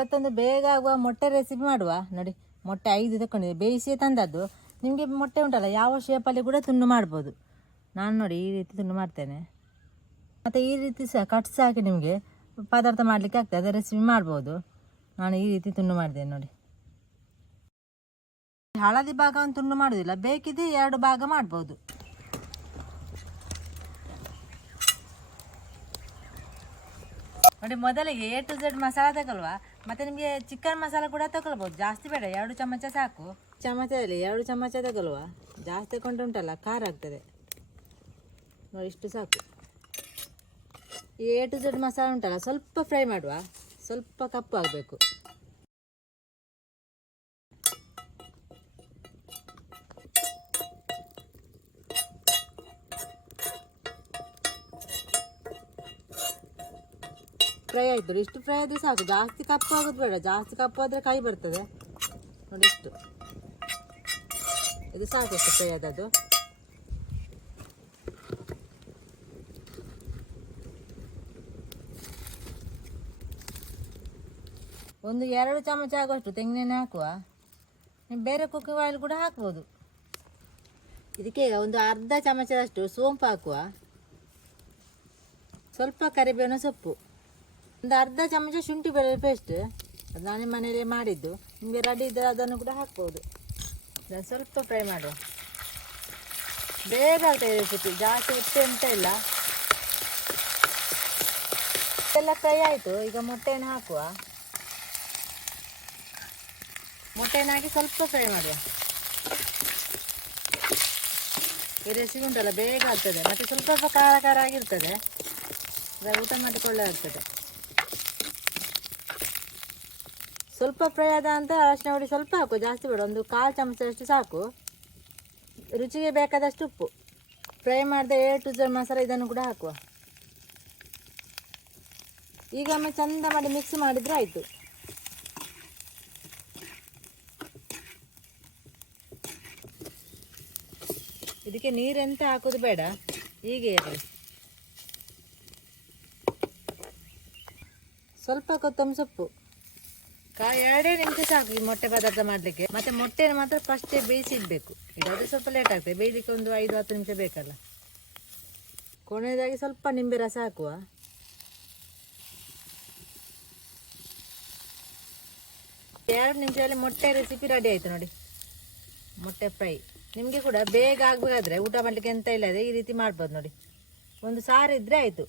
ಇವತ್ತೊಂದು ಬೇಗ ಆಗುವ ಮೊಟ್ಟೆ ರೆಸಿಪಿ ಮಾಡುವ. ನೋಡಿ, ಮೊಟ್ಟೆ 5 ತಗೊಂಡಿದ್ದೆ, ಬೇಯಿಸಿ ತಂದದ್ದು. ನಿಮಗೆ ಮೊಟ್ಟೆ ಉಂಟಲ್ಲ, ಯಾವ ಶೇಪಲ್ಲಿ ಕೂಡ ತುಂಡು ಮಾಡ್ಬೋದು. ನಾನು ನೋಡಿ ಈ ರೀತಿ ತುಂಡು ಮಾಡ್ತೇನೆ. ಮತ್ತು ಈ ರೀತಿ ಸಹ ಕಟ್ಸ್ ಹಾಕಿ ನಿಮಗೆ ಪದಾರ್ಥ ಮಾಡಲಿಕ್ಕೆ ಆಗ್ತದೆ, ಅದೇ ರೆಸಿಪಿ ಮಾಡ್ಬೋದು. ನಾನು ಈ ರೀತಿ ತುಂಡು ಮಾಡಿದ್ದೇನೆ ನೋಡಿ. ಹಳದಿ ಭಾಗವನ್ನು ತುಂಡು ಮಾಡೋದಿಲ್ಲ, ಬೇಕಿದ್ರೆ 2 ಭಾಗ ಮಾಡ್ಬೋದು. ನೋಡಿ, ಮೊದಲಿಗೆ A to Z ಮಸಾಲ ತಗೊಳ್ಳುವ. ಮತ್ತು ನಿಮಗೆ ಚಿಕನ್ ಮಸಾಲ ಕೂಡ ತಗೊಳ್ಬೋದು, ಜಾಸ್ತಿ ಬೇಡ, 2 ಚಮಚ ಸಾಕು. ಚಮಚದಲ್ಲಿ 2 ಚಮಚ ತಗೊಳ್ಳುವ. ಜಾಸ್ತಿ ತಗೊಂಡು ಉಂಟಲ್ಲ ಖಾರ ಆಗ್ತದೆ ನೋಡಿ, ಇಷ್ಟು ಸಾಕು. ಈ A to Z ಮಸಾಲ ಉಂಟಲ್ಲ ಸ್ವಲ್ಪ ಫ್ರೈ ಮಾಡುವ, ಸ್ವಲ್ಪ ಕಪ್ಪು ಆಗಬೇಕು. ಫ್ರೈ ಆಯಿತು, ಇಷ್ಟು ಫ್ರೈ ಆದರೆ ಸಾಕು, ಜಾಸ್ತಿ ಕಪ್ಪು ಆಗೋದು ಬೇಡ. ಜಾಸ್ತಿ ಕಪ್ಪು ಆದರೆ ಕೈ ಬರ್ತದೆ ನೋಡಿ. ಇಷ್ಟು ಇದು ಸಾಕು, ಇಷ್ಟು ಫ್ರೈ ಆದದ್ದು. ಒಂದು 2 ಚಮಚ ಆಗುವಷ್ಟು ತೆಂಗಿನೆಣ್ಣೆ ಹಾಕುವ. ನೀವು ಬೇರೆ ಕುಕ್ಕಿಂಗ್ ಆಯಿಲ್ ಕೂಡ ಹಾಕ್ಬೋದು. ಇದಕ್ಕೆ ಒಂದು ಅರ್ಧ ಚಮಚದಷ್ಟು ಸೋಂಪು ಹಾಕುವ. ಸ್ವಲ್ಪ ಕರಿಬೇವಿನ ಸೊಪ್ಪು, ಒಂದು ಅರ್ಧ ಚಮಚ ಶುಂಠಿ ಬೆಳ್ಳುಳ್ಳಿ ಪೇಸ್ಟ್, ಅದು ನಾನೇ ಮನೆಯಲ್ಲೇ ಮಾಡಿದ್ದು. ನಿಮಗೆ ರೆಡಿ ಇದ್ದರೆ ಅದನ್ನು ಕೂಡ ಹಾಕ್ಬೋದು. ಅದನ್ನು ಸ್ವಲ್ಪ ಫ್ರೈ ಮಾಡುವ. ಬೇಗ ಆಗ್ತದೆ ರೆಸಿಪಿ, ಜಾಸ್ತಿ ಹೊಟ್ಟೆ ಅಂತ ಇಲ್ಲ. ಎಲ್ಲ ಫ್ರೈ ಆಯಿತು. ಈಗ ಮೊಟ್ಟೆಯನ್ನು ಹಾಕುವ. ಮೊಟ್ಟೆಯನ್ನು ಹಾಕಿ ಸ್ವಲ್ಪ ಫ್ರೈ ಮಾಡುವ. ಈ ರೆಸಿಪಿ ಉಂಟಲ್ಲ ಬೇಗ ಆಗ್ತದೆ, ಮತ್ತು ಸ್ವಲ್ಪ ಖಾರ ಖಾರ ಆಗಿರ್ತದೆ, ಊಟ ಮಾಡಿಕೊಳ್ಳೆ ಆಗ್ತದೆ. ಸ್ವಲ್ಪ ಫ್ರೈ ಆದ ಅಂತ ಅರಶಿನ ಹುಡಿ ಸ್ವಲ್ಪ ಹಾಕು, ಜಾಸ್ತಿ ಬೇಡ, ಒಂದು 1/4 ಚಮಚದಷ್ಟು ಸಾಕು. ರುಚಿಗೆ ಬೇಕಾದಷ್ಟು ಉಪ್ಪು. ಫ್ರೈ ಮಾಡಿದ A to Z ಮಸಾಲ ಇದನ್ನು ಕೂಡ ಹಾಕುವ. ಈಗ ಒಮ್ಮೆ ಚಂದ ಮಾಡಿ ಮಿಕ್ಸ್ ಮಾಡಿದರೆ ಆಯಿತು. ಇದಕ್ಕೆ ನೀರೆಂತ ಹಾಕೋದು ಬೇಡ, ಹೀಗೆ ಇರಲಿ. ಸ್ವಲ್ಪ ಕೊತ್ತಂಬರಿ ಸೊಪ್ಪು, 2 ನಿಮಿಷ ಸಾಕು ಈ ಮೊಟ್ಟೆ ಪದಾರ್ಥ ಮಾಡಲಿಕ್ಕೆ. ಮತ್ತು ಮೊಟ್ಟೆಯನ್ನು ಮಾತ್ರ ಫಸ್ಟೇ ಬೇಯಿಸಿಡಬೇಕು. ಈಗ ಅದು ಸ್ವಲ್ಪ ಲೇಟ್ ಆಗ್ತದೆ, ಬೇಯಲಿಕ್ಕೆ ಒಂದು 5-10 ನಿಮಿಷ ಬೇಕಲ್ಲ. ಕೊನೆಯದಾಗಿ ಸ್ವಲ್ಪ ನಿಂಬೆ ರಸ ಹಾಕುವ. ಎರಡು ನಿಮಿಷದಲ್ಲಿ ಮೊಟ್ಟೆ ರೆಸಿಪಿ ರೆಡಿ ಆಯಿತು ನೋಡಿ, ಮೊಟ್ಟೆ ಫ್ರೈ. ನಿಮಗೆ ಕೂಡ ಬೇಗ ಆಗಬೇಕಾದ್ರೆ ಊಟ ಮಾಡಲಿಕ್ಕೆ ಎಂತ ಇಲ್ಲದೆ ಈ ರೀತಿ ಮಾಡ್ಬೋದು ನೋಡಿ. ಒಂದು ಸಾರು ಇದ್ದರೆ ಆಯಿತು.